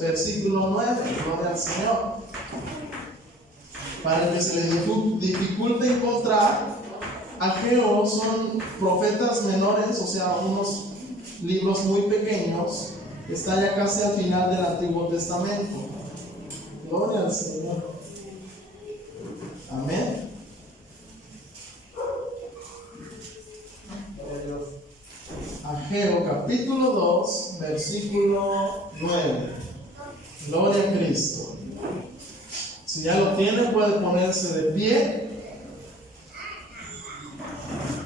versículo 9. Gloria al Señor. Para que se le dificulte encontrar, Ageo son profetas menores, o sea, unos libros muy pequeños. Está ya casi al final del Antiguo Testamento. Gloria al Señor. Amén. Ageo capítulo 2, versículo 9. Gloria a Cristo. Si ya lo tiene, puede ponerse de pie,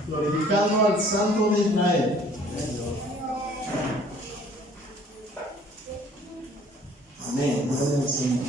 glorificando al Santo de Israel. Amén. Gloria al Señor.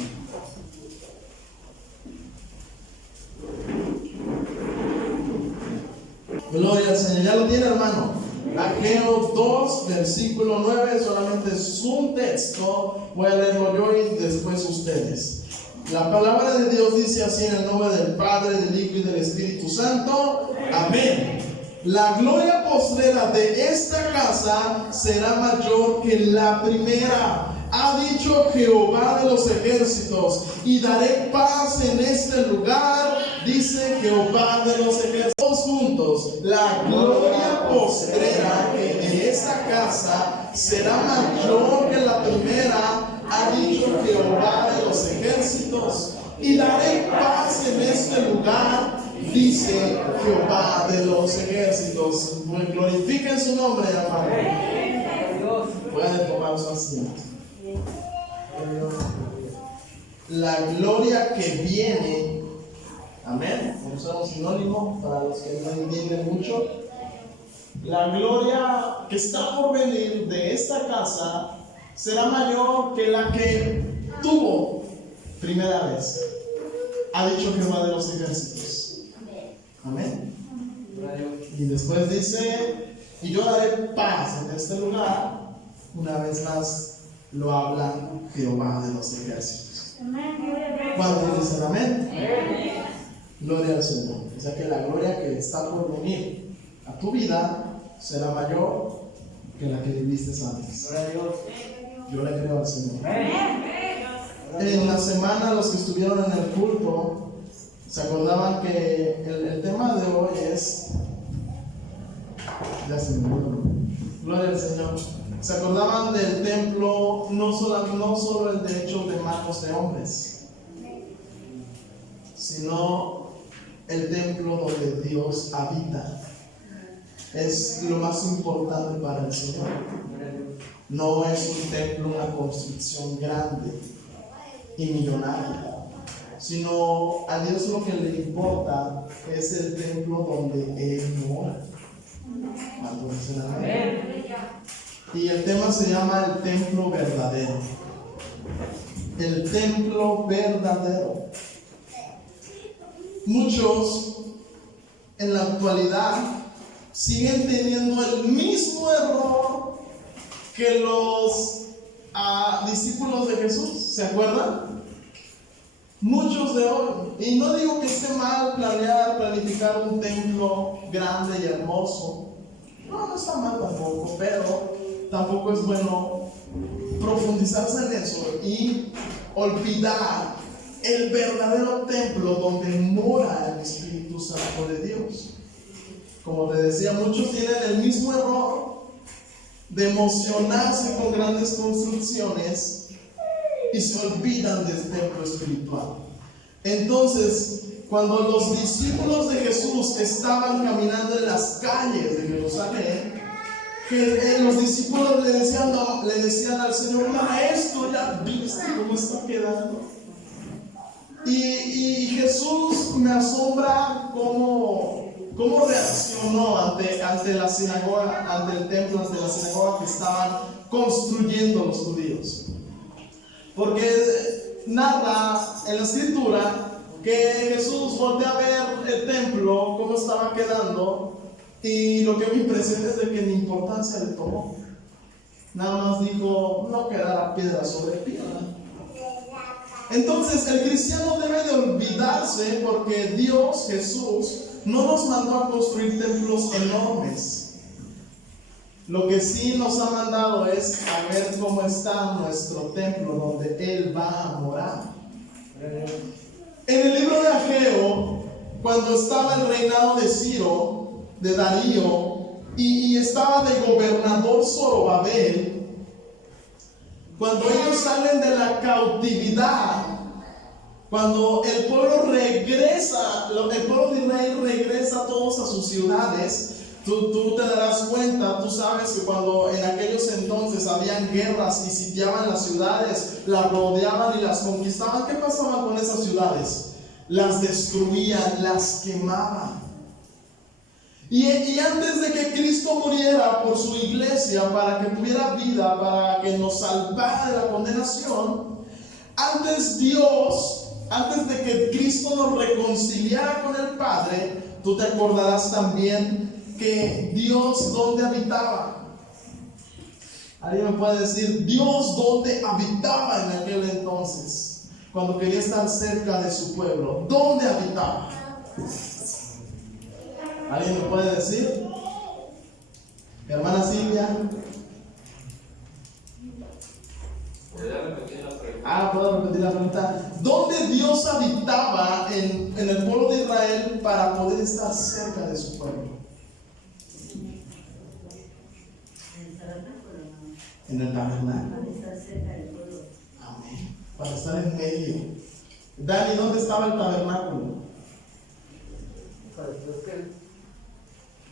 Gloria al Señor. ¿Ya lo tiene, hermano? Ageo 2, versículo 9. Solamente es un texto. Voy a leerlo yo y después ustedes. La palabra de Dios dice así en el nombre del Padre, del Hijo y del Espíritu Santo. Amén. La gloria postrera de esta casa será mayor que la primera, ha dicho Jehová de los ejércitos, y daré paz en este lugar, dice Jehová de los ejércitos. Todos juntos, la gloria postrera de esta casa será mayor que la primera, ha dicho Jehová de los ejércitos, y daré paz en este lugar, dice Jehová de los ejércitos. Glorifiquen su nombre, amado. Pueden tomar su asiento. La gloria que viene, amén, usar un sinónimo para los que no entienden mucho. La gloria que está por venir de esta casa será mayor que la que tuvo primera vez, ha dicho Jehová de los ejércitos. Amén. Y después dice, y yo daré paz en este lugar. Una vez más lo habla Jehová de los ejércitos. ¿Cuántos dicen amén? Gloria al Señor. O sea que la gloria que está por venir a tu vida será mayor que la que viviste antes. Yo le creo al Señor. En la semana, los que estuvieron en el culto se acordaban que el tema de hoy es, ya se me olvidó. Gloria al Señor. Se acordaban del templo, no solo el de hechos de manos de hombres, sino el templo donde Dios habita. Es lo más importante para el Señor. No es un templo, una construcción grande y millonaria, sino a Dios lo que le importa es el templo donde Él mora. Y el tema se llama el templo verdadero. El templo verdadero. Muchos en la actualidad siguen teniendo el mismo error que los discípulos de Jesús. ¿Se acuerdan? Muchos de hoy. Y no digo que esté mal planificar un templo grande y hermoso. No está mal tampoco, pero tampoco es bueno profundizarse en eso y olvidar el verdadero templo donde mora el Espíritu Santo de Dios. Como te decía, muchos tienen el mismo error de emocionarse con grandes construcciones y se olvidan del templo espiritual. Entonces, cuando los discípulos de Jesús estaban caminando en las calles de Jerusalén, que los discípulos le decían al Señor: Maestro, ya viste cómo está quedando. Y Jesús me asombra cómo reaccionó ante la sinagoga, ante el templo, ante la sinagoga que estaban construyendo los judíos. Porque narra en la escritura que Jesús voltea a ver el templo, cómo estaba quedando, y lo que me impresiona es de que ni importancia le tomó. Nada más dijo: no quedará piedra sobre piedra. Entonces el cristiano debe de olvidarse, porque Dios, Jesús, no nos mandó a construir templos enormes. Lo que sí nos ha mandado es a ver cómo está nuestro templo donde Él va a morar. En el libro de Ageo, cuando estaba el reinado de Ciro, de Darío, y estaba de gobernador Zorobabel, cuando ellos salen de la cautividad, cuando el pueblo regresa, el pueblo de Israel regresa todos a sus ciudades, tú te darás cuenta, tú sabes que cuando en aquellos entonces habían guerras y sitiaban las ciudades, las rodeaban y las conquistaban, ¿qué pasaba con esas ciudades? Las destruían, las quemaban. Y antes de que Cristo muriera por su iglesia, para que tuviera vida, para que nos salvara de la condenación, antes de que Cristo nos reconciliara con el Padre, tú te acordarás también que Dios ¿dónde habitaba? ¿Alguien me puede decir Dios dónde habitaba en aquel entonces? Cuando quería estar cerca de su pueblo, ¿dónde habitaba? ¿Alguien me puede decir? Hermana Silvia. ¿Puedo repetir la pregunta? ¿Dónde Dios habitaba en el pueblo de Israel para poder estar cerca de su pueblo? En el tabernáculo. Amén. Para estar en medio. Dani, ¿dónde estaba el tabernáculo?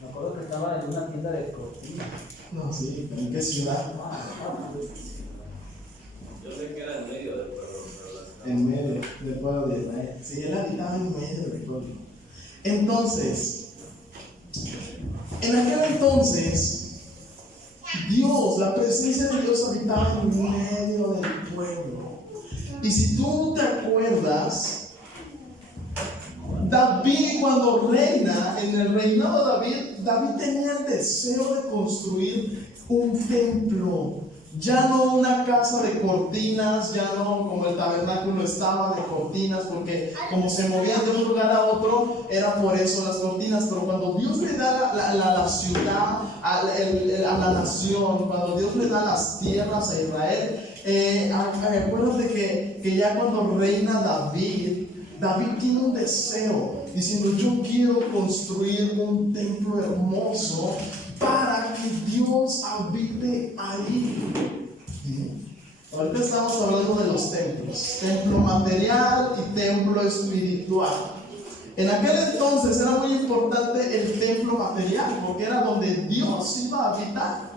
Me acuerdo que estaba en una tienda de cortinas. No, sí, ¿en qué ciudad? Yo sé que era en medio del pueblo, pero en medio del pueblo de Israel. Sí, él habitaba en medio del pueblo. Entonces, en aquel entonces, Dios, la presencia de Dios habitaba en medio del pueblo. Y si tú te acuerdas, David, cuando reina, en el reinado de David tenía el deseo de construir un templo. Ya no una casa de cortinas, ya no como el tabernáculo estaba de cortinas, porque como se movían de un lugar a otro, era por eso las cortinas. Pero cuando Dios le da la ciudad a la nación, cuando Dios le da las tierras a Israel, acuérdate que ya cuando reina David tiene un deseo, diciendo: yo quiero construir un templo hermoso para que Dios habite ahí. Ahorita estamos hablando de los templos: templo material y templo espiritual. En aquel entonces era muy importante el templo material, porque era donde Dios iba a habitar.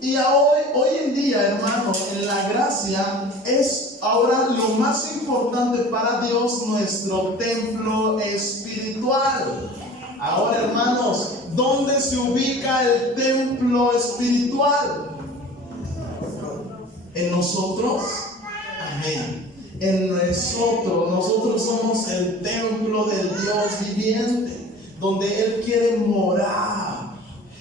Y hoy en día, hermano, en la gracia es ahora lo más importante para Dios nuestro templo espiritual. Ahora, hermanos, ¿dónde se ubica el templo espiritual? ¿En nosotros? Amén. En nosotros somos el templo del Dios viviente, donde Él quiere morar.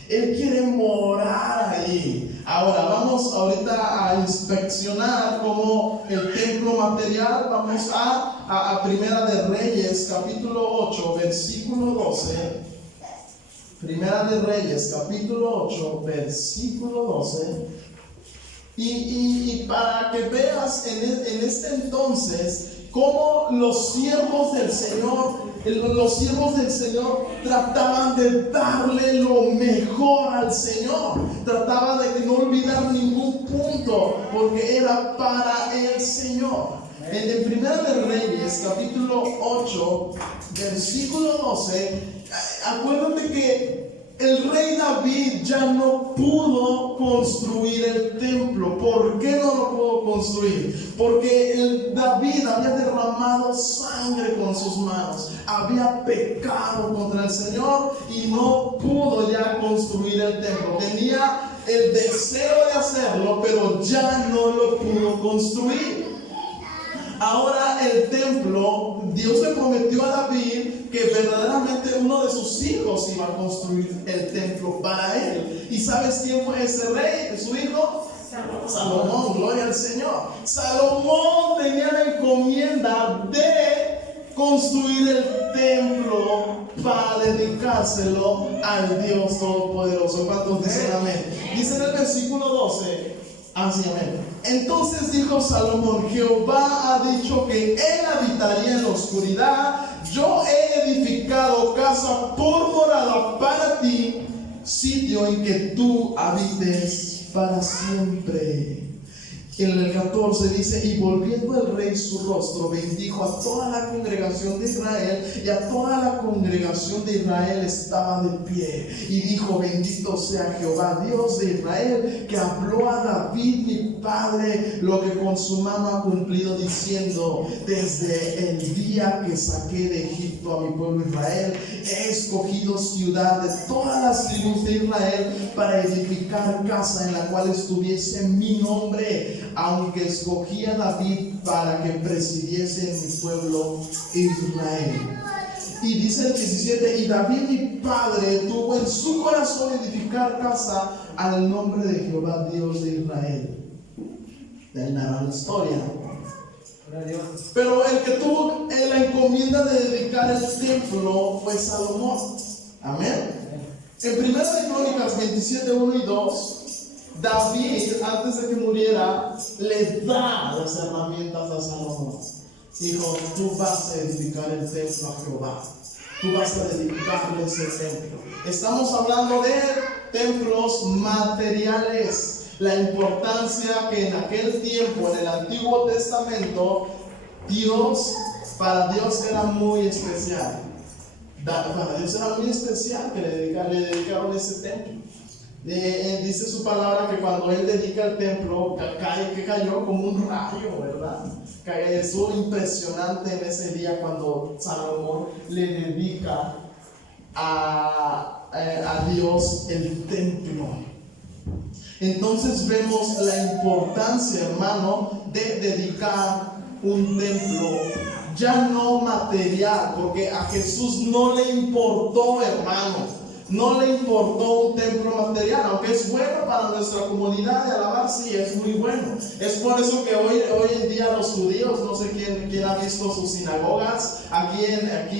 Él quiere morar ahí. Ahora vamos ahorita a inspeccionar como el templo material. Vamos a Primera de Reyes, capítulo 8, versículo 12. Primera de Reyes, capítulo 8, versículo 12. Y para que veas en este entonces cómo los siervos del Señor trataban de darle lo mejor al Señor. Trataban de no olvidar ningún punto, porque era para el Señor. En Primera de Reyes, capítulo 8, versículo 12, acuérdate que el rey David ya no pudo construir el templo. ¿Por qué no lo pudo construir? Porque David había derramado sangre con sus manos, había pecado contra el Señor y no pudo ya construir el templo. Tenía el deseo de hacerlo, pero ya no lo pudo construir. Ahora el templo, Dios le prometió a David que verdaderamente uno de sus hijos iba a construir el templo para él. ¿Y sabes quién fue ese rey? ¿Su hijo? Salomón, gloria al Señor. Salomón tenía la encomienda de construir el templo para dedicárselo al Dios Todopoderoso. ¿Cuántos dicen amén? Dice en el versículo 12, así amén. Entonces dijo Salomón: Jehová ha dicho que él habitaría en la oscuridad. Yo he edificado casa por morada para ti, sitio en que tú habites para siempre. En el 14 dice: y volviendo el rey su rostro, bendijo a toda la congregación de Israel, y a toda la congregación de Israel estaba de pie, y dijo: bendito sea Jehová, Dios de Israel, que habló a David mi padre lo que con su mano ha cumplido, diciendo: desde el día que saqué de Egipto a mi pueblo Israel, he escogido ciudad de todas las tribus de Israel para edificar casa en la cual estuviese mi nombre, aunque escogí a David para que presidiese en mi pueblo Israel. Y dice el 17: y David mi padre tuvo en su corazón edificar casa al nombre de Jehová Dios de Israel. De ahí narra la historia. Pero el que tuvo la encomienda de dedicar el templo fue Salomón. Amén. En 1 de Crónicas 27, 1 y 2, David, antes de que muriera, le da las herramientas a Salomón. Dijo: tú vas a edificar el templo a Jehová, tú vas a dedicarle ese templo. Estamos hablando de templos materiales. La importancia que en aquel tiempo, en el Antiguo Testamento, para Dios era muy especial. Para Dios era muy especial que le dedicaron ese templo. Dice su palabra que cuando él dedica el templo, cayó como un rayo, ¿verdad? Estuvo impresionante en ese día cuando Salomón le dedica a Dios el templo. Entonces vemos la importancia, hermano, de dedicar un templo ya no material, porque a Jesús no le importó, hermano. No le importó un templo material, aunque es bueno para nuestra comunidad de alabar, sí, es muy bueno. Es por eso que hoy en día los judíos, no sé quién ha visto sus sinagogas, aquí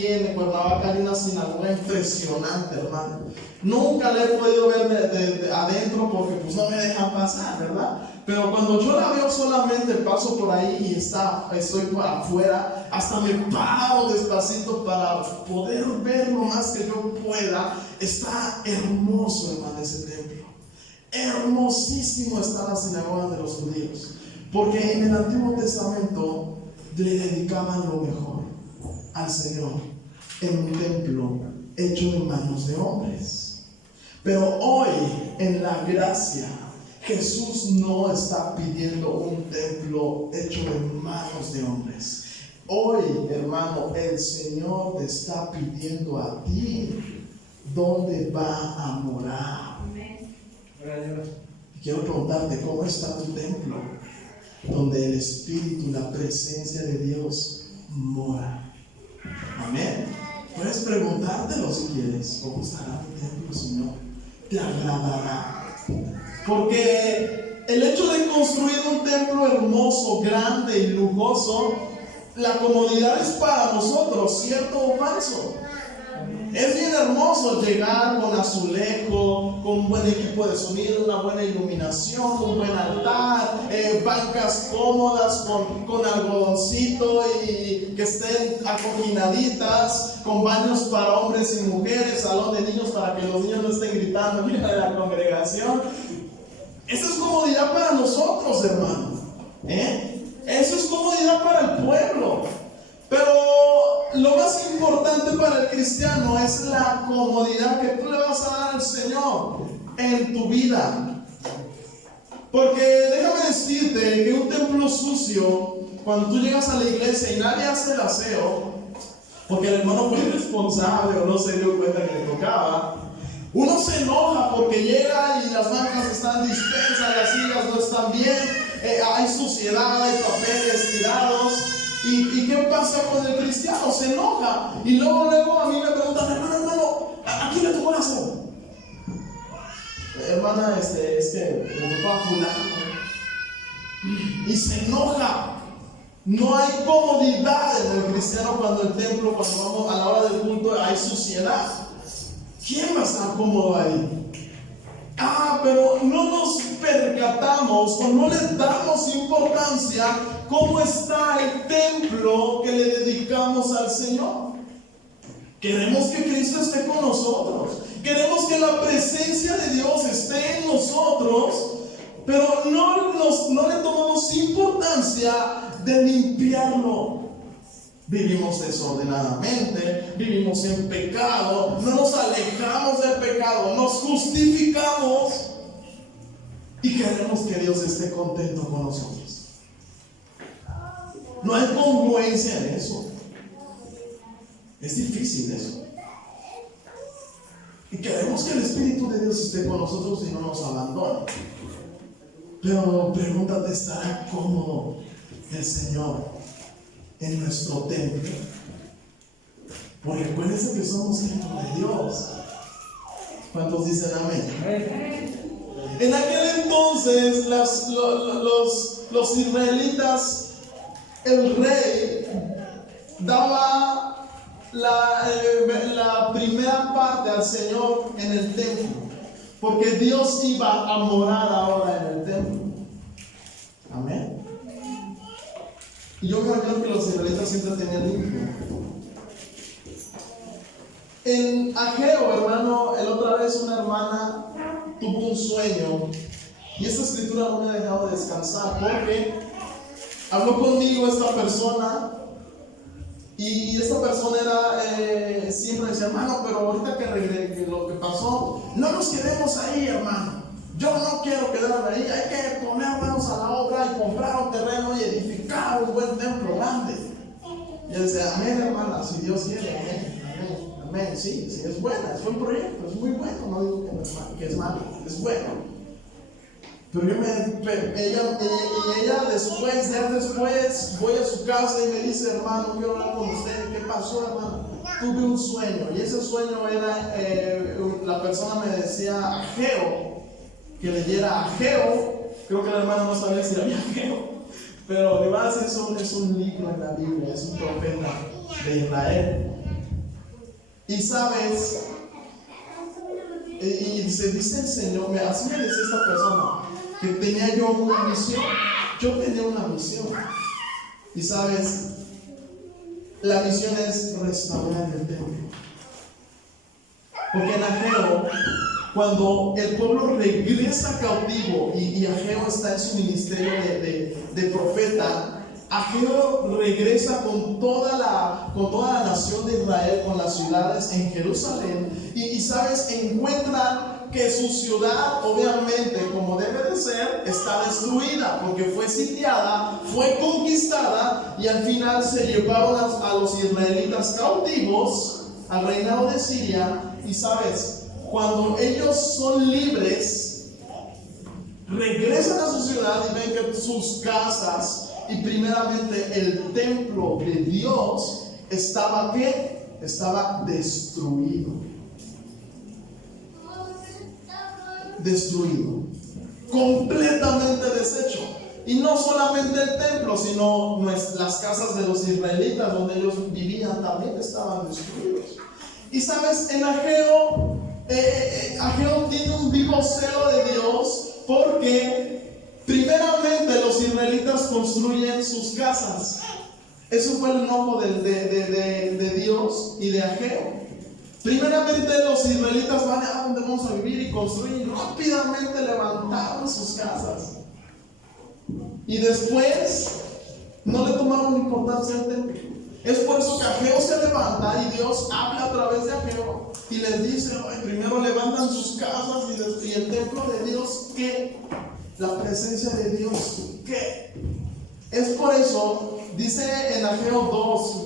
en Cuernavaca hay una sinagoga impresionante, hermano. Nunca la he podido ver de adentro porque pues no me dejan pasar, ¿verdad? Pero cuando yo la veo solamente paso por ahí y estoy por afuera, hasta me paro despacito para poder ver lo más que yo pueda. Está hermoso, hermano, ese templo. Hermosísimo está la sinagoga de los judíos. Porque en el Antiguo Testamento le dedicaban lo mejor al Señor en un templo hecho en manos de hombres. Pero hoy, en la gracia, Jesús no está pidiendo un templo hecho en manos de hombres. Hoy, hermano, el Señor te está pidiendo a ti dónde va a morar. Quiero preguntarte, ¿cómo está tu templo? Donde el Espíritu y la presencia de Dios mora. Amén. Puedes preguntártelo si quieres. ¿Cómo estará tu templo, Señor? Te agradará. Porque el hecho de construir un templo hermoso, grande y lujoso, la comodidad es para nosotros, ¿cierto o falso? Es bien hermoso llegar con azulejo, con un buen equipo de sonido, una buena iluminación, un buen altar, bancas cómodas con algodoncito y que estén acoginaditas, con baños para hombres y mujeres, salón de niños para que los niños no estén gritando en la congregación. Eso es comodidad para nosotros, hermano. Eso es comodidad para el pueblo. Pero lo más importante para el cristiano es la comodidad que tú le vas a dar al Señor en tu vida. Porque déjame decirte que un templo sucio, cuando tú llegas a la iglesia y nadie hace el aseo, porque el hermano fue irresponsable o no se dio cuenta que le tocaba, uno se enoja porque llega y las bancas están dispersas, las sillas no están bien, hay suciedad, hay papeles tirados. ¿Y qué pasa con el cristiano? Se enoja. Y luego a mí me preguntan: hermano, ¿a quién le tocó la cena? Hermana, es que le tocó a fulano. Y se enoja. No hay comodidad en el cristiano cuando el templo, cuando vamos a la hora del culto, hay suciedad. ¿Quién va a estar cómodo ahí? Pero no nos percatamos o no le damos importancia cómo está el templo que le dedicamos al Señor. Queremos que Cristo esté con nosotros. Queremos que la presencia de Dios esté en nosotros, pero no le tomamos importancia de limpiarlo. Vivimos desordenadamente, vivimos en pecado, no nos alejamos del pecado, nos justificamos y queremos que Dios esté contento con nosotros. No hay congruencia en eso. Es difícil eso. Y queremos que el Espíritu de Dios esté con nosotros y no nos abandone. Pero pregúntate, ¿estará cómodo el Señor en nuestro templo? Porque acuérdense que somos templo de Dios. ¿Cuántos dicen amén? En aquel entonces los israelitas, el rey daba la primera parte al Señor en el templo, porque Dios iba a morar ahora en el templo. Amén. Y yo me imagino que los israelitas siempre tenían limpio. En Ageo, hermano, la otra vez una hermana tuvo un sueño, y esta escritura no me ha dejado de descansar, porque habló conmigo esta persona, y esta persona era, siempre decía, hermano, pero ahorita que lo que pasó, no nos quedemos ahí, hermano. Yo no quiero quedarme ahí, hay que poner manos a la obra y comprar un terreno y edificar un buen templo grande. Y él decía, amén, hermana, si Dios quiere, amén, amén, amén. Sí, es buena, es buen proyecto, es muy bueno, no digo que es malo, es bueno. Pero ella después, días después, voy a su casa y me dice, hermano, quiero hablar con usted. ¿Qué pasó, hermano? Tuve un sueño, y ese sueño era, la persona me decía Ageo, que leyera Ageo. Creo que la hermana no sabía si había Ageo, pero además es un libro en la Biblia, es un profeta de Israel. Y sabes, y dice el Señor, así me decía esta persona, que tenía yo una misión. Yo tenía una misión. Y sabes, la misión es restaurar el templo. Porque en Ageo, cuando el pueblo regresa cautivo y Ageo está en su ministerio de profeta, Ageo regresa con toda la nación de Israel, con las ciudades en Jerusalén, y sabes, encuentran que su ciudad, obviamente, como debe de ser, está destruida, porque fue sitiada, fue conquistada, y al final se llevaron a los israelitas cautivos al reinado de Siria. Y sabes, cuando ellos son libres, regresan a su ciudad y ven que sus casas y primeramente el templo de Dios estaba ¿qué? Estaba destruido. Destruido, completamente deshecho. Y no solamente el templo, sino las casas de los israelitas donde ellos vivían también estaban destruidos. Y sabes, en Ageo tiene un vivo celo de Dios, porque primeramente los israelitas construyen sus casas. Eso fue el enojo de Dios y de Ageo. Primeramente los israelitas van a donde vamos a vivir y construyen, rápidamente levantaron sus casas. Y después no le tomaron importancia al templo. Es por eso que Ageo se levanta y Dios habla a través de Ageo y les dice, primero levantan sus casas y el templo de Dios, ¿qué? La presencia de Dios, ¿qué? Es por eso, dice en Ageo 2,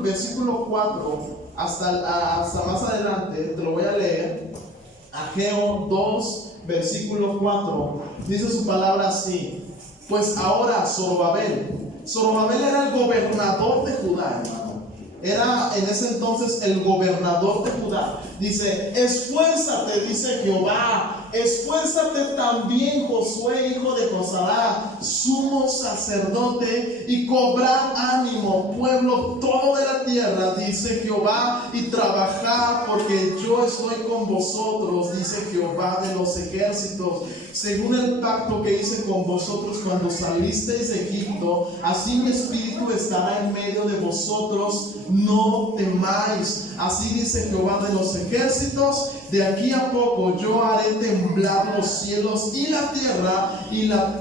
versículo 4, hasta más adelante, te lo voy a leer. Ageo 2, versículo 4, dice su palabra así: pues ahora Zorobabel era el gobernador de Judá, hermano. Era en ese entonces el gobernador de Judá. Dice, esfuérzate, dice Jehová, esfuérzate también, Josué, hijo de Josadá, sumo sacerdote, y cobrad ánimo, pueblo todo de la tierra, dice Jehová, y trabajad, porque yo estoy con vosotros, dice Jehová de los ejércitos, según el pacto que hice con vosotros cuando salisteis de Egipto, así mi espíritu estará en medio de vosotros, no temáis. Así dice Jehová de los ejércitos, de aquí a poco yo haré temblar los cielos y la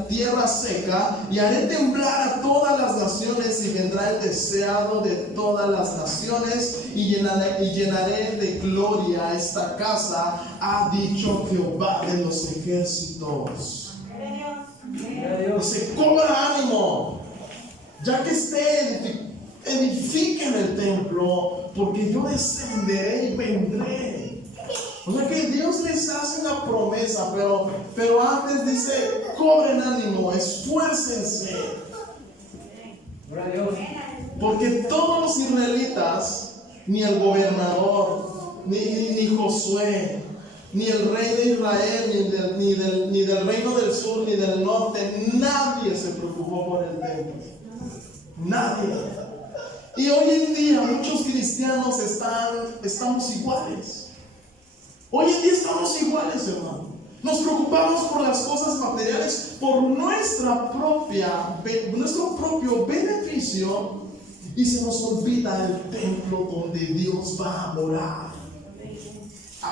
tierra seca, y haré temblar a todas las naciones, y vendrá el deseado de todas las naciones, y llenaré de gloria esta casa, ha dicho Jehová de los ejércitos. Dice, cobra ánimo, ya que edifiquen el templo, porque yo descenderé y vendré. O sea que Dios les hace una promesa, pero antes dice, cobren ánimo, esfuércense. Porque todos los israelitas, ni el gobernador, ni Josué, ni el rey de Israel, ni del reino del sur, ni del norte, nadie se preocupó por el templo. Nadie. Y hoy en día muchos cristianos estamos iguales. Hoy en día estamos iguales, hermano. Nos preocupamos por las cosas materiales, por nuestro propio beneficio, y se nos olvida el templo donde Dios va a morar.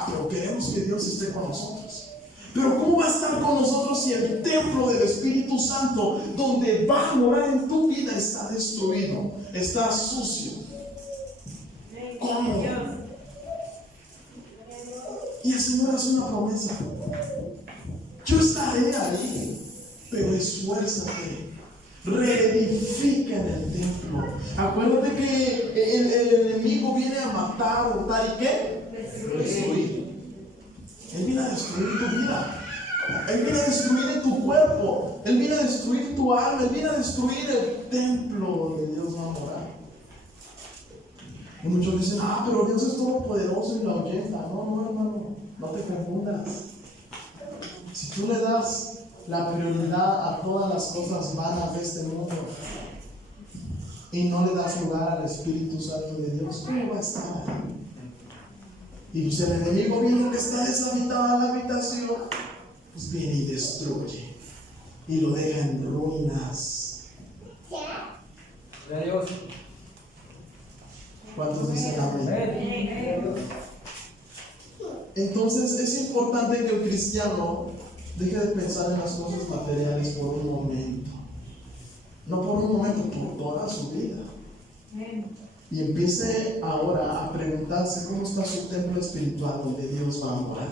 Pero queremos que Dios esté con nosotros. Pero ¿cómo va a estar con nosotros si el templo del Espíritu Santo, donde va a morar en tu vida, está destruido, está sucio? ¿Cómo? Y el Señor hace una promesa: yo estaré ahí, pero esfuérzate, reedifica en el templo. Acuérdate que el enemigo viene a matar, hurtar y ¿qué? Destruir. Él viene a destruir tu vida. Él viene a destruir tu cuerpo. Él viene a destruir tu alma. Él viene a destruir el templo donde Dios va a morar. Y muchos dicen, pero Dios es todopoderoso y lo ahuyenta. No, hermano, no te confundas. Si tú le das la prioridad a todas las cosas vanas de este mundo y no le das lugar al Espíritu Santo de Dios, ¿cómo va a estar ahí? Y pues el enemigo viendo que está deshabitada la habitación, pues viene y destruye y lo deja en ruinas. Adiós. ¿Cuántos dicen amén? Entonces es importante que el cristiano deje de pensar en las cosas materiales por un momento. No por un momento, por toda su vida. Y empiece ahora a preguntarse cómo está su templo espiritual donde Dios va a morar.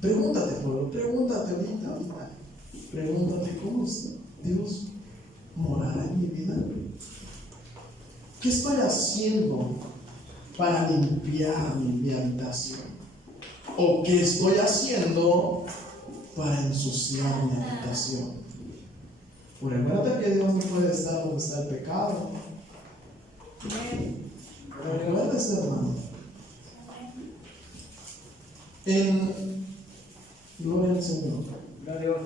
Pregúntate, pueblo, pregúntate ahorita. Pregúntate cómo está Dios morará en mi vida. ¿Qué estoy haciendo para limpiar mi habitación? ¿O qué estoy haciendo para ensuciar mi habitación? Porque acuérdate que Dios no puede estar donde está el pecado. Recuérdese, hermano. Gloria al Señor. Adiós.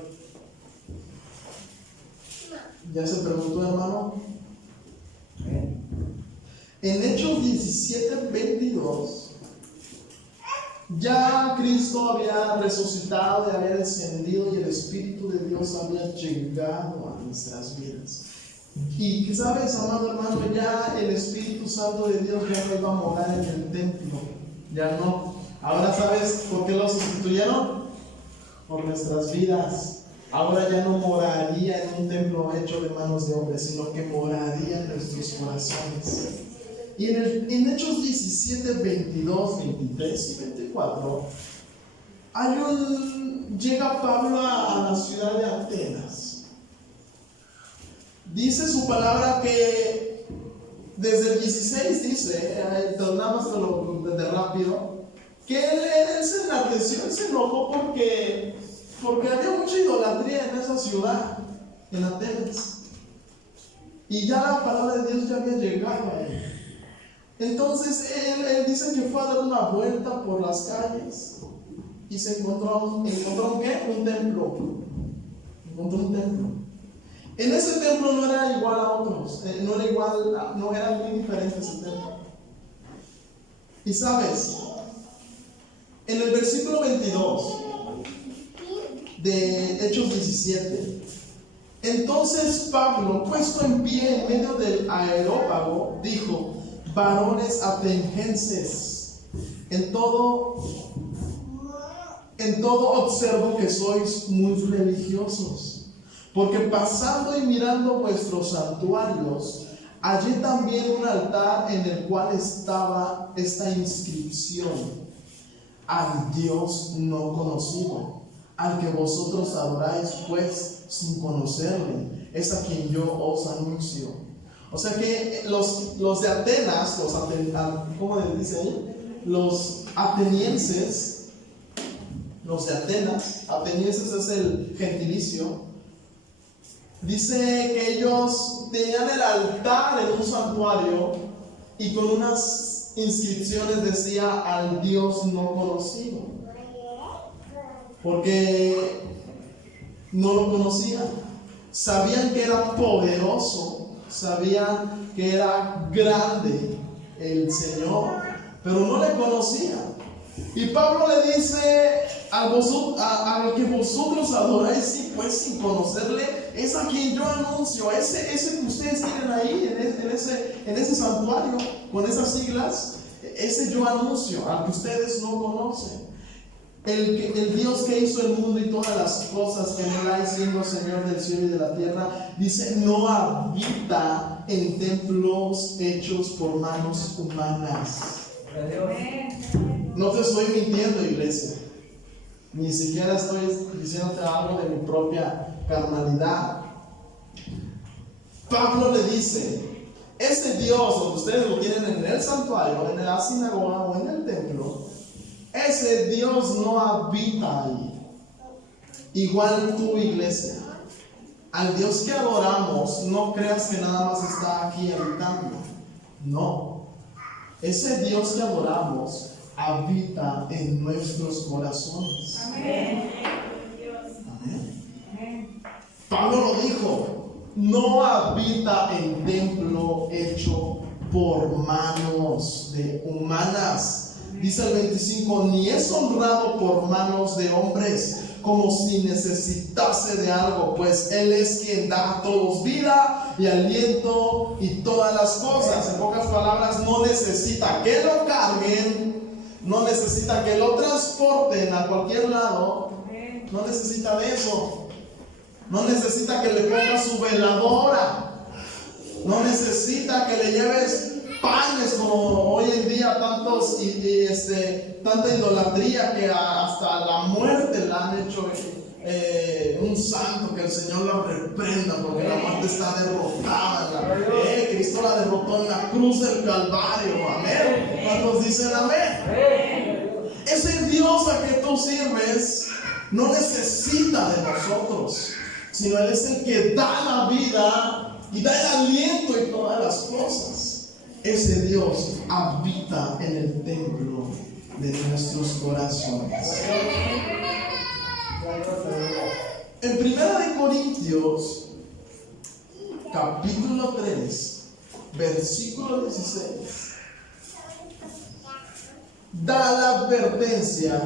¿Ya se preguntó, hermano? En Hechos 17:22, ya Cristo había resucitado y había descendido, y el Espíritu de Dios había llegado a nuestras vidas. Y sabes, amado hermano, ya el Espíritu Santo de Dios ya no iba a morar en el templo. Ya no. Ahora sabes por qué lo sustituyeron. Por nuestras vidas. Ahora ya no moraría en un templo hecho de manos de hombres, sino que moraría en nuestros corazones. Y en Hechos 17, 22, 23 y 24, llega Pablo a la ciudad de Atenas. Dice su palabra que desde el 16 dice, tornamos desde rápido, que él se enardeció, él se enojó porque había mucha idolatría en esa ciudad, en Atenas. Y ya la palabra de Dios ya había llegado a él. Entonces él dice que fue a dar una vuelta por las calles y se encontró ¿qué? Un templo. Encontró un templo. En ese templo no era igual a otros, no era muy diferente ese templo. Y sabes, en el versículo 22 de Hechos 17, entonces Pablo, puesto en pie en medio del areópago, dijo: varones atenienses, en todo observo que sois muy religiosos, porque pasando y mirando vuestros santuarios, hallé también un altar en el cual estaba esta inscripción: al Dios no conocido, al que vosotros adoráis pues sin conocerle, es a quien yo os anuncio. O sea que los de Atenas, ¿cómo le dice ahí? Los atenienses, los de Atenas, atenienses es el gentilicio, dice que ellos tenían el altar en un santuario y con unas inscripciones decía: al Dios no conocido, porque no lo conocían. Sabían que era poderoso, sabían que era grande el Señor, pero no le conocían. Y Pablo le dice: a que vosotros adoráis, sí, pues sin conocerle, es a quien yo anuncio. Ese que ustedes tienen ahí en ese santuario con esas siglas, ese yo anuncio, al que ustedes no conocen. El Dios que hizo el mundo y todas las cosas que en él hay, siendo Señor del cielo y de la tierra, dice: no habita en templos hechos por manos humanas. No te estoy mintiendo, iglesia. Ni siquiera estoy diciéndote algo de mi propia carnalidad. Pablo le dice: ese Dios, donde ustedes lo tienen en el santuario, en la sinagoga o en el templo, ese Dios no habita ahí. Igual tu iglesia, al Dios que adoramos, no creas que nada más está aquí habitando. No, ese Dios que adoramos habita en nuestros corazones. Amén. Amén. Pablo lo dijo: no habita en templo hecho por manos de humanas. Dice el 25: ni es honrado por manos de hombres, como si necesitase de algo, pues Él es quien da a todos vida y aliento y todas las cosas. En pocas palabras, no necesita que lo carguen, no necesita que lo transporten a cualquier lado, no necesita de eso. No necesita que le pongas su veladora, no necesita que le lleves panes como hoy en día tantos tanta idolatría que hasta la muerte la han hecho un santo, que el Señor la reprenda, porque la muerte está derrotada. Cristo la derrotó en la cruz del Calvario. Amén. ¿Cuántos dicen amén? Ese Dios a que tú sirves no necesita de nosotros, sino Él es el que da la vida y da el aliento y todas las cosas. Ese Dios habita en el templo de nuestros corazones. En 1 Corintios capítulo 3 versículo 16 da la advertencia.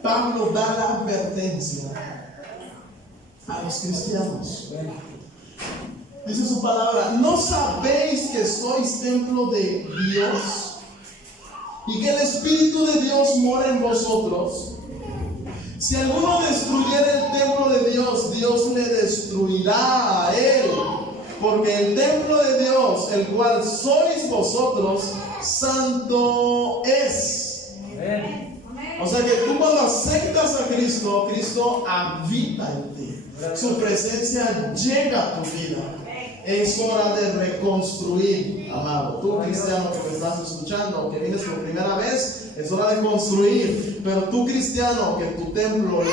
Pablo da la advertencia a los cristianos. Dice su palabra: ¿no sabéis que sois templo de Dios y que el Espíritu de Dios mora en vosotros? Si alguno destruyera el templo de Dios, Dios le destruirá a él, porque el templo de Dios, el cual sois vosotros, santo es. O sea que tú, cuando aceptas a Cristo, Cristo habita en ti. Su presencia llega a tu vida. Es hora de reconstruir, amado. Tú, cristiano que me estás escuchando, que vienes por primera vez, es hora de construir. Pero tú, cristiano, que tu templo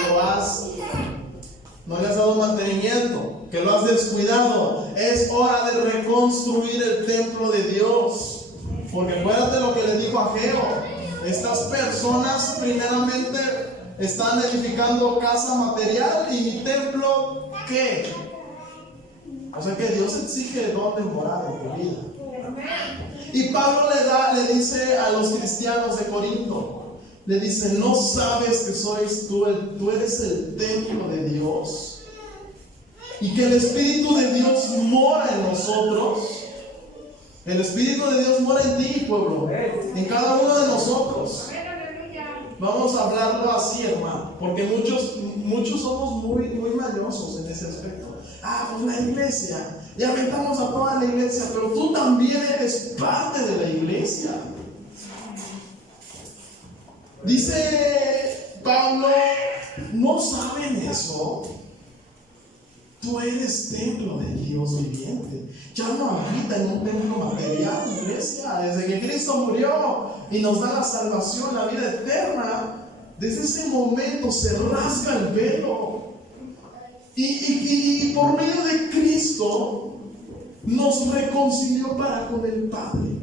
no le has dado mantenimiento, que lo has descuidado, es hora de reconstruir el templo de Dios. Porque acuérdate lo que le dijo a Ageo: Estas personas primeramente están edificando casa material y mi templo, ¿qué? O sea que Dios exige dónde morar en tu vida. Y Pablo le dice a los cristianos de Corinto, le dice, ¿no sabes que tú eres el templo de Dios? Y que el Espíritu de Dios mora en nosotros. El Espíritu de Dios mora en ti, pueblo, en cada uno de nosotros. Vamos a hablarlo así, hermano, porque muchos somos muy mañosos en ese aspecto. Pues la iglesia, y aventamos a toda la iglesia, pero tú también eres parte de la iglesia. Dice Pablo, ¿no saben eso? Tú eres templo del Dios viviente. Ya no habita en un templo material, iglesia. Desde que Cristo murió y nos da la salvación, la vida eterna, desde ese momento se rasga el velo. Y por medio de Cristo nos reconcilió para con el Padre.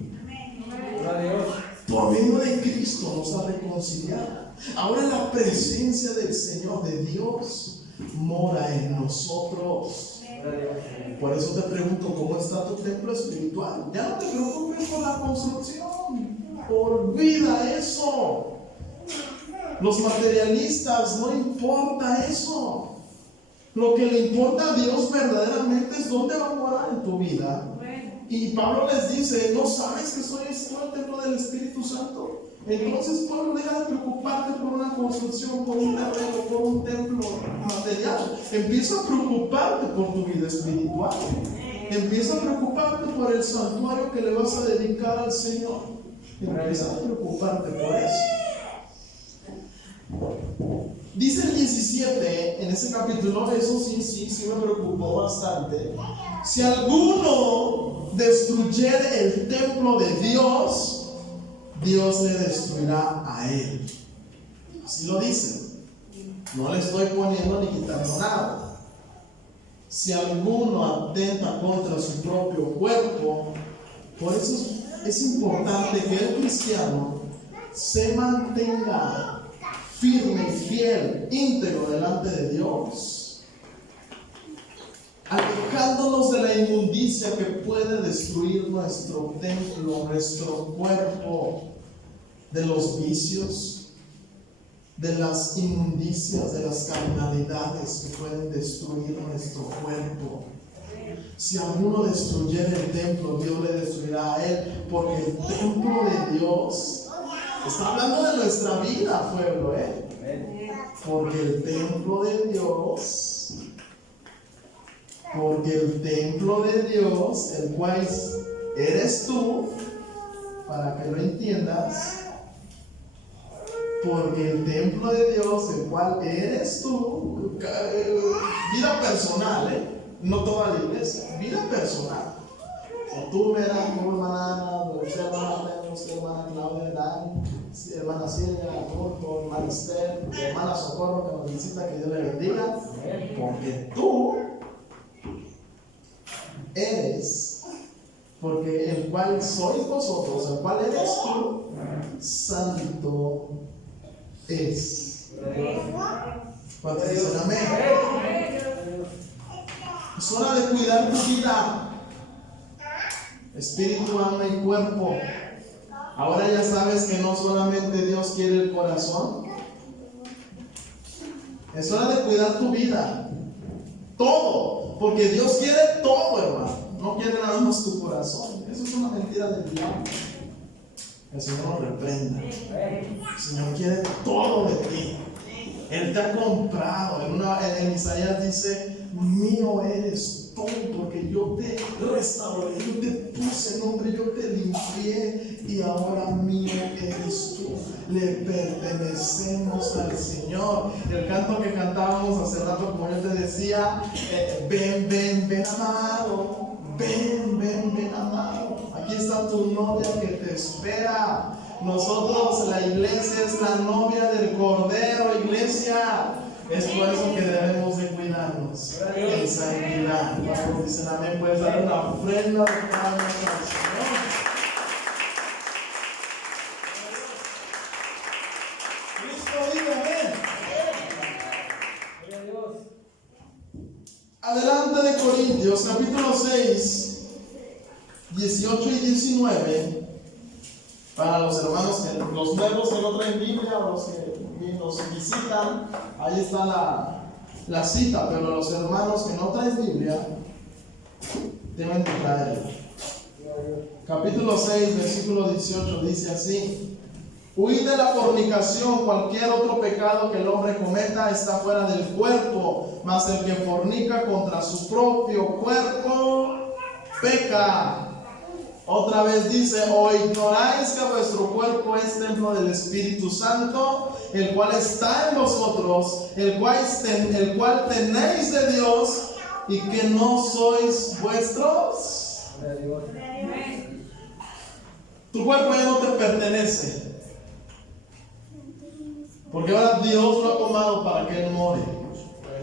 Por medio de Cristo nos ha reconciliado. Ahora la presencia del Señor, de Dios, mora en nosotros. Por eso te pregunto, ¿cómo está tu templo espiritual? Ya no te preocupes por la construcción. Olvida eso. Los materialistas, no importa eso. Lo que le importa a Dios verdaderamente es dónde va a morar en tu vida. Y Pablo les dice, ¿no sabes que soy el templo del Espíritu Santo? Entonces, Pablo, deja de preocuparte por una construcción, por un terreno, por un templo material. Empieza a preocuparte por tu vida espiritual. Empieza a preocuparte por el santuario que le vas a dedicar al Señor. Empieza a preocuparte por eso. Dice el 17 en ese capítulo, eso sí me preocupó bastante. Si alguno destruyere el templo de Dios, Dios le destruirá a él. Así lo dice. No le estoy poniendo ni quitando nada. Si alguno atenta contra su propio cuerpo, por eso es importante que el cristiano se mantenga firme y fiel, íntegro delante de Dios, alejándonos de la inmundicia que puede destruir nuestro templo, nuestro cuerpo, de los vicios, de las inmundicias, de las carnalidades que pueden destruir nuestro cuerpo. Si alguno destruyera el templo, Dios le destruirá a él, porque el templo de Dios está hablando de nuestra vida, pueblo, porque el templo de Dios, el cual eres tú, para que lo entiendas, porque el templo de Dios, el cual eres tú, vida personal, no toda la iglesia, vida personal. O tú verás, tu hermana, hermana Claudia, Dani, hermana Silvia, Adolfo, hermana Esther, hermana Socorro, que nos visita, que Dios le bendiga, porque tú eres, porque el cual sois vosotros, el cual eres tú, santo es. ¿Cuántos dicen amén? Es hora de cuidar tu vida, espíritu, alma y cuerpo. Ahora ya sabes que no solamente Dios quiere el corazón. Es hora de cuidar tu vida, todo, porque Dios quiere todo, hermano. No quiere nada más tu corazón. Eso es una mentira del diablo. El Señor nos reprenda. El Señor quiere todo de ti. Él te ha comprado. En Isaías dice, mío eres tú, porque yo te restauré, yo te puse nombre, yo te limpié, y ahora mío eres tú. Le pertenecemos al Señor. El canto que cantábamos hace rato, como yo te decía, ven, ven, ven amado, ven, ven, ven amado. Aquí está tu novia que te espera. Nosotros, la iglesia, es la novia del Cordero, iglesia. Es por eso que debemos de cuidarnos en santidad. Cuando dicen amén, puedes dar una ofrenda de palmas al Señor. Cristo vive, amén. Gloria a Dios. Adelante de Corintios, capítulo 6, 18 y 19. Para los hermanos, los nuevos que no traen Biblia, o los que nos visitan, ahí está la cita. Pero los hermanos que no traen Biblia, deben de traerla. Capítulo 6, versículo 18 dice así: huid de la fornicación. Cualquier otro pecado que el hombre cometa está fuera del cuerpo, mas el que fornica contra su propio cuerpo peca. Otra vez dice: ¿o ignoráis que vuestro cuerpo es templo del Espíritu Santo, el cual está en vosotros, el cual tenéis de Dios, y que no sois vuestros? Gloria a Dios. Tu cuerpo ya no te pertenece, porque ahora Dios lo ha tomado para que Él more.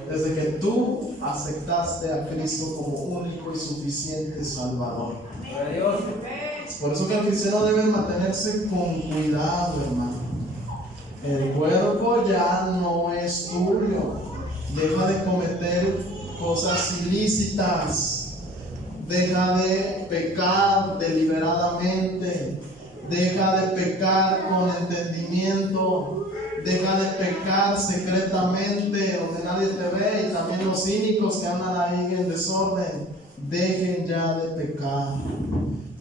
Desde que tú aceptaste a Cristo como único y suficiente Salvador. Gloria a Dios. Es por eso que el cristiano debe mantenerse con cuidado, hermano. El cuerpo ya no es tuyo. Deja de cometer cosas ilícitas. Deja de pecar deliberadamente. Deja de pecar con entendimiento. Deja de pecar secretamente donde nadie te ve. Y también los cínicos que andan ahí en desorden. Dejen ya de pecar.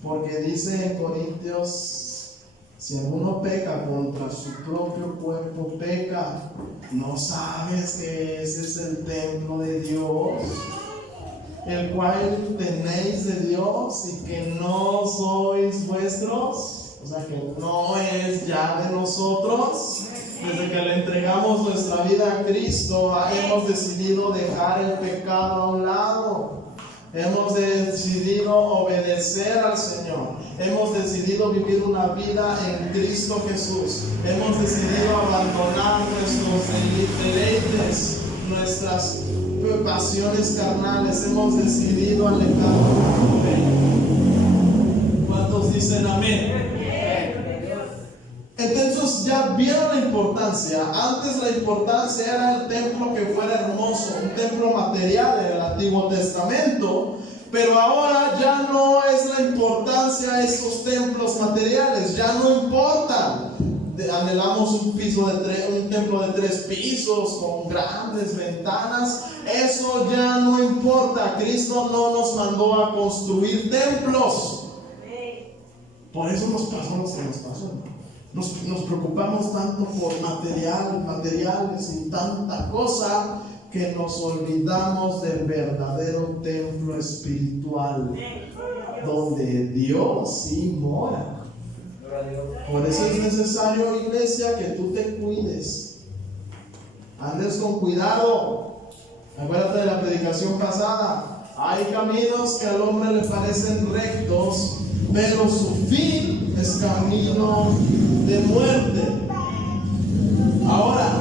Porque dice en Corintios: si alguno peca contra su propio cuerpo, peca. ¿No sabes que ese es el templo de Dios, el cual tenéis de Dios, y que no sois vuestros? O sea, que no es ya de nosotros. Desde que le entregamos nuestra vida a Cristo, hemos decidido dejar el pecado a un lado. Hemos decidido obedecer al Señor. Hemos decidido vivir una vida en Cristo Jesús. Hemos decidido abandonar nuestros deleites, nuestras pasiones carnales. Hemos decidido alejarnos de Él. ¿Cuántos dicen amén? Entonces ya vieron la importancia. Antes la importancia era el templo que fuera hermoso, un templo material en el Antiguo Testamento. Pero ahora ya no es la importancia esos templos materiales, ya no importan. Anhelamos un templo de 3 pisos con grandes ventanas. Eso ya no importa. Cristo no nos mandó a construir templos. Por eso nos pasó lo que nos pasó. Nos preocupamos tanto por materiales y tanta cosa, que nos olvidamos del verdadero templo espiritual, donde Dios sí mora. Por eso es necesario, iglesia, que tú te cuides, andes con cuidado. Acuérdate de la predicación pasada: hay caminos que al hombre le parecen rectos, pero su fin es camino de muerte. Ahora,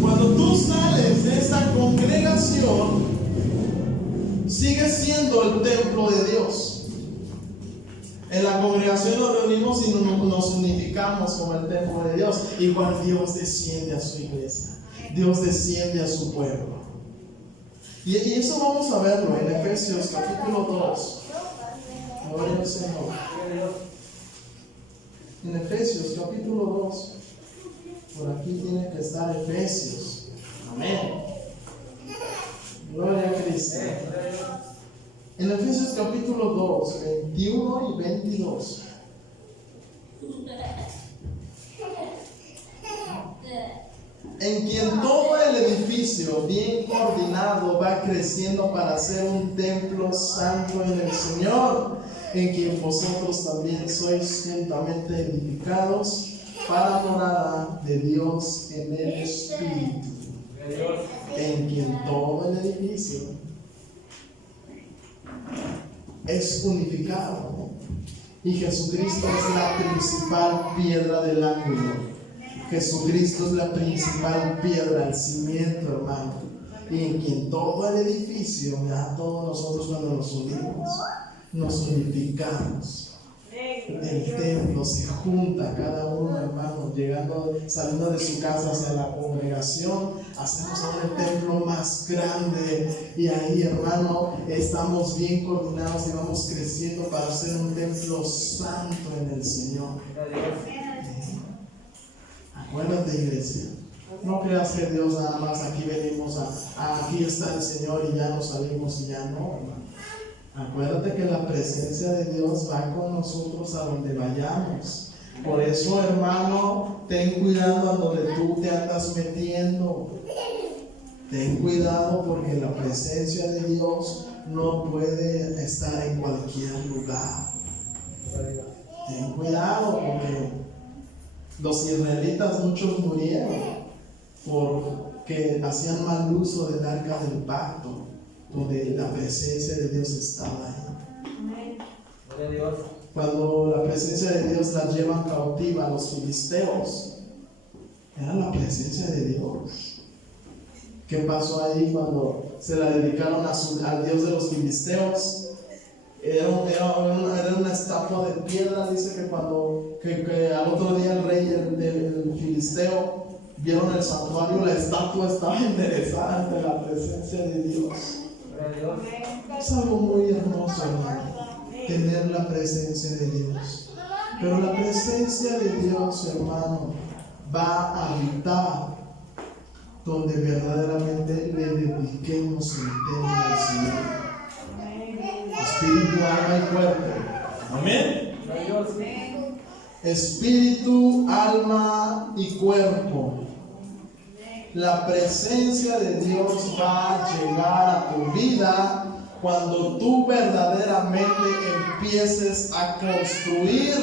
cuando tú sales de esta congregación, sigues siendo el templo de Dios. En la congregación nos reunimos y nos unificamos como el templo de Dios. Igual Dios desciende a su iglesia, Dios desciende a su pueblo. Y eso vamos a verlo en Efesios capítulo 2. Gloria al Señor. En Efesios capítulo 2. Por aquí tiene que estar Efesios. Amén. Gloria a Cristo. En Efesios capítulo 2, 21 y 22. En quien todo el edificio bien coordinado va creciendo para ser un templo santo en el Señor, en quien vosotros también sois juntamente edificados para morada de Dios en el Espíritu. En quien todo el edificio es unificado, ¿no? Y Jesucristo es la principal piedra del ángulo. Jesucristo es la principal piedra, el cimiento, hermano. Y en quien todo el edificio, ya todos nosotros cuando nos unimos, nos unificamos. el templo, se junta cada uno, hermano, saliendo de su casa hacia la congregación, hacemos ahora el templo más grande y ahí, hermano, estamos bien coordinados y vamos creciendo para hacer un templo santo en el Señor. Acuérdate, iglesia, no creas que Dios nada más aquí venimos aquí está el Señor y ya nos salimos y ya no, hermano. Acuérdate que la presencia de Dios va con nosotros a donde vayamos. Por eso, hermano, ten cuidado a donde tú te andas metiendo. Ten cuidado porque la presencia de Dios no puede estar en cualquier lugar. Ten cuidado porque los israelitas muchos murieron porque hacían mal uso del arca del pacto, donde la presencia de Dios estaba ahí. Cuando la presencia de Dios la llevan cautiva a los filisteos, era la presencia de Dios. ¿Qué pasó ahí cuando se la dedicaron al Dios de los filisteos? Era una estatua de piedra. Dice que al otro día el rey del filisteo vieron el santuario, la estatua estaba enderezada ante la presencia de Dios. Es algo muy hermoso, hermano, tener la presencia de Dios. Pero la presencia de Dios, hermano, va a habitar donde verdaderamente le dediquemos el templo al Señor. Espíritu, alma y cuerpo. Amén. Espíritu, alma y cuerpo. La presencia de Dios va a llegar a tu vida cuando tú verdaderamente empieces a construir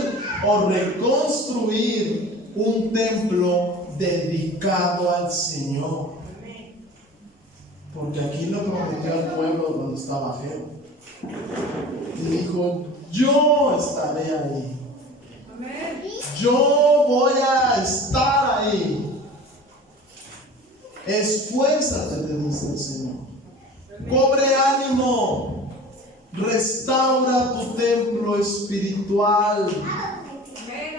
o reconstruir un templo dedicado al Señor. Porque aquí lo prometió al pueblo cuando estaba feo. Y dijo: yo estaré ahí. Yo voy a estar ahí. Esfuérzate, te dice el Señor. Cobre ánimo. Restaura tu templo espiritual.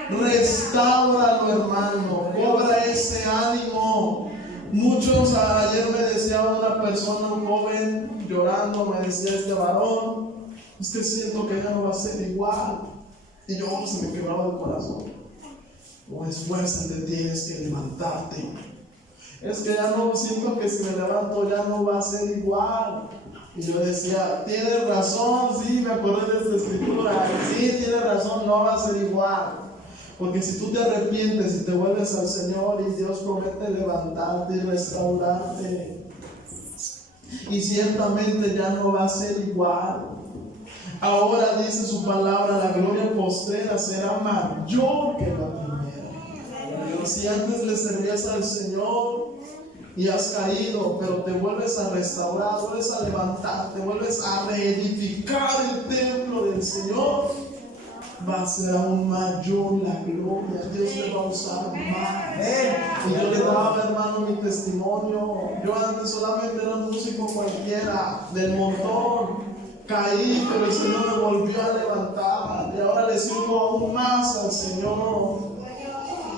Restáuralo, hermano. Cobra ese ánimo. Ayer me decía una persona, un joven, llorando, me decía este varón: es que siento que ya no va a ser igual. Y yo, se me quebraba el corazón. Esfuérzate, tienes que levantarte. Es que ya no siento que si me levanto ya no va a ser igual. Y yo decía: tienes razón, sí, me acordé de esta escritura. Sí, tienes razón, no va a ser igual. Porque si tú te arrepientes y te vuelves al Señor, y Dios promete levantarte y restaurarte, y ciertamente ya no va a ser igual. Ahora dice su palabra: la gloria postrera será mayor que la primera. Si antes le servías al Señor y has caído, pero te vuelves a restaurar, vuelves a levantar, te vuelves a reedificar el templo del Señor, va a ser aún mayor la gloria. Dios le va a usar más. Y yo le daba, hermano, mi testimonio. Yo antes solamente era un músico cualquiera del montón. Caí, pero el Señor me volvió a levantar. Y ahora le sirvo aún más al Señor.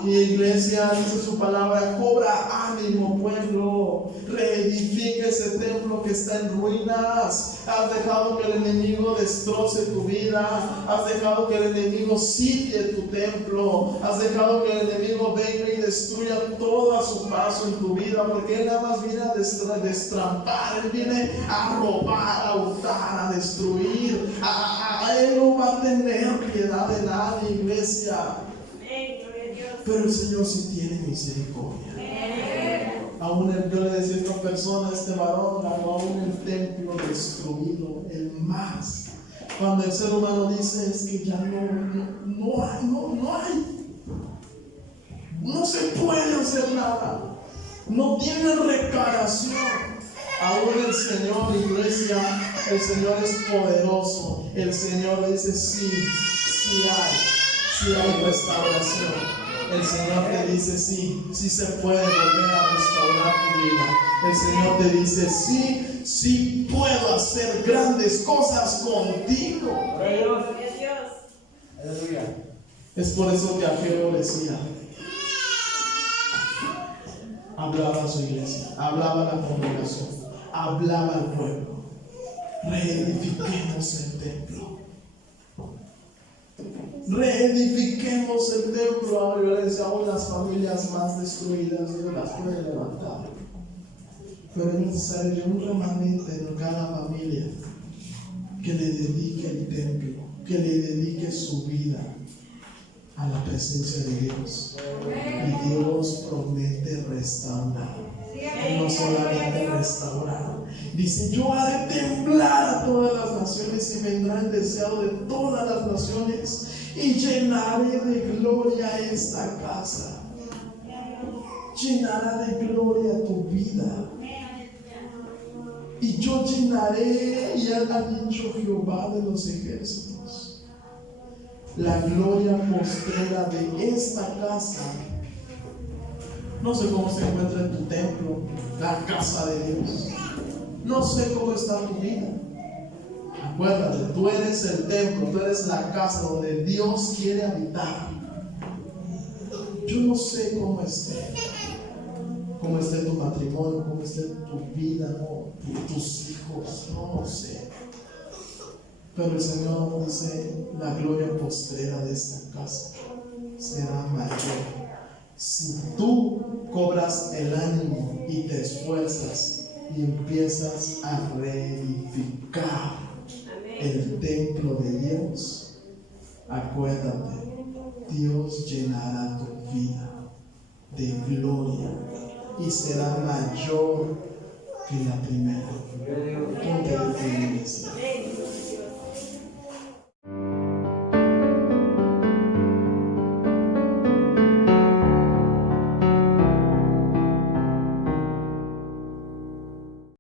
Y iglesia, dice su palabra: cobra ánimo, pueblo. Reedifica ese templo que está en ruinas. Has dejado que el enemigo destroce tu vida. Has dejado que el enemigo sitie tu templo. Has dejado que el enemigo venga y destruya todo a su paso en tu vida. Porque él nada más viene a destrampar. Él viene a robar, a hurtar, a destruir. Él no va a tener piedad de nadie, iglesia. Pero el Señor sí tiene misericordia. Aún yo le decía a esta persona, a este varón, aún el templo destruido, el más. Cuando el ser humano dice: es que ya no hay. No se puede hacer nada. No tiene reparación. Aún el Señor, iglesia, el Señor es poderoso. El Señor dice: sí hay restauración. El Señor te dice: sí se puede volver a restaurar tu vida. El Señor te dice: sí puedo hacer grandes cosas contigo. Aleluya. Es por eso que Ageo decía, hablaba a su iglesia, hablaba a la congregación, hablaba al pueblo, reedifiquemos el templo. Reedifiquemos el templo. Ahora aún las familias más destruidas Dios las puede levantar, pero es necesario un remanente en cada familia que le dedique el templo, que le dedique su vida a la presencia de Dios. Y Dios promete restaurar. Y no solamente restaurar, dice: yo haré temblar a todas las naciones y vendrá el deseado de todas las naciones y llenaré de gloria esta casa. Llenará de gloria tu vida. Y yo llenaré, y ha dicho Jehová de los ejércitos, la gloria postrera de esta casa. No sé cómo se encuentra en tu templo, la casa de Dios. No sé cómo está tu vida. Acuérdate, tú eres el templo, tú eres la casa donde Dios quiere habitar. Yo no sé cómo esté tu matrimonio, cómo esté tu vida, no, tus hijos, no lo sé. Pero el Señor dice: la gloria postrera de esta casa será mayor. Si tú cobras el ánimo y te esfuerzas y empiezas a reedificar el templo de Dios, acuérdate, Dios llenará tu vida de gloria y será mayor que la primera. Ponte de pie.